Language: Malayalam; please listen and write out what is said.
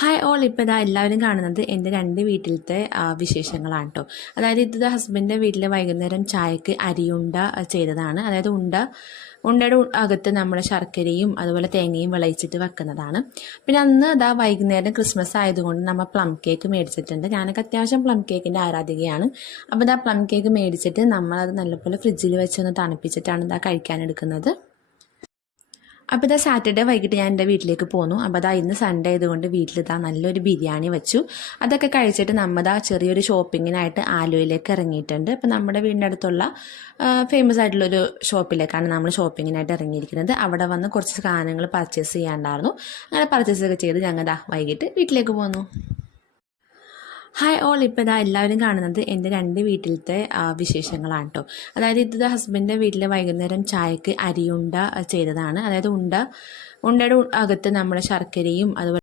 ഹായ് ഓൾ, ഇപ്പോൾ ഇതാ എല്ലാവരും കാണുന്നത് എൻ്റെ രണ്ട് വീട്ടിലത്തെ വിശേഷങ്ങളാണ് കേട്ടോ. അതായത് ഇത് ഹസ്ബൻഡിൻ്റെ വീട്ടിൽ വൈകുന്നേരം ചായക്ക് അരിയുണ്ട ചെയ്തതാണ്. അതായത് ഉണ്ടയുടെ അകത്ത് നമ്മൾ ശർക്കരയും അതുപോലെ തേങ്ങയും വിളയിച്ചിട്ട് വെക്കുന്നതാണ്. പിന്നെ അന്ന് അതാ വൈകുന്നേരം ക്രിസ്മസ് ആയതുകൊണ്ട് നമ്മൾ പ്ലം കേക്ക് മേടിച്ചിട്ടുണ്ട്. ഞാനൊക്കെ അത്യാവശ്യം പ്ലം കേക്കിൻ്റെ ആരാധികയാണ്. അപ്പോൾ ഇതാ പ്ലം കേക്ക് മേടിച്ചിട്ട് നമ്മളത് നല്ലപോലെ ഫ്രിഡ്ജിൽ വെച്ചൊന്ന് തണുപ്പിച്ചിട്ടാണ് ഇതാ കഴിക്കാനെടുക്കുന്നത്. അപ്പോൾ ഇതാ സാറ്റർഡേ വൈകിട്ട് ഞാൻ എൻ്റെ വീട്ടിലേക്ക് പോന്നു. അപ്പോൾ അതാ ഇന്ന് സൺഡേ ആയതുകൊണ്ട് വീട്ടിലിതാ നല്ലൊരു ബിരിയാണി വെച്ചു. അതൊക്കെ കഴിച്ചിട്ട് നമ്മതാ ചെറിയൊരു ഷോപ്പിങ്ങിനായിട്ട് ആലുവയിലേക്ക് ഇറങ്ങിയിട്ടുണ്ട്. അപ്പോൾ നമ്മുടെ വീടിൻ്റെ അടുത്തുള്ള ഫേമസ് ആയിട്ടുള്ളൊരു ഷോപ്പിലേക്കാണ് നമ്മൾ ഷോപ്പിങ്ങിനായിട്ട് ഇറങ്ങിയിരിക്കുന്നത്. അവിടെ വന്ന് കുറച്ച് സാധനങ്ങൾ പർച്ചേസ് ചെയ്യാനുണ്ടായിരുന്നു. അങ്ങനെ പർച്ചേസൊക്കെ ചെയ്ത് ഞങ്ങൾ വൈകിട്ട് വീട്ടിലേക്ക് പോന്നു. ഹായ് ഓൾ, ഇപ്പോൾ ഇതാ എല്ലാവരും കാണുന്നത് എൻ്റെ രണ്ട് വീട്ടിലത്തെ വിശേഷങ്ങളാണ് കേട്ടോ. അതായത് ഇത് ഹസ്ബൻഡിൻ്റെ വീട്ടിൽ വൈകുന്നേരം ചായക്ക് അരിയുണ്ട ചെയ്തതാണ്. അതായത് ഉണ്ടയുടെ അകത്ത് നമ്മൾ ശർക്കരയും അതുപോലെ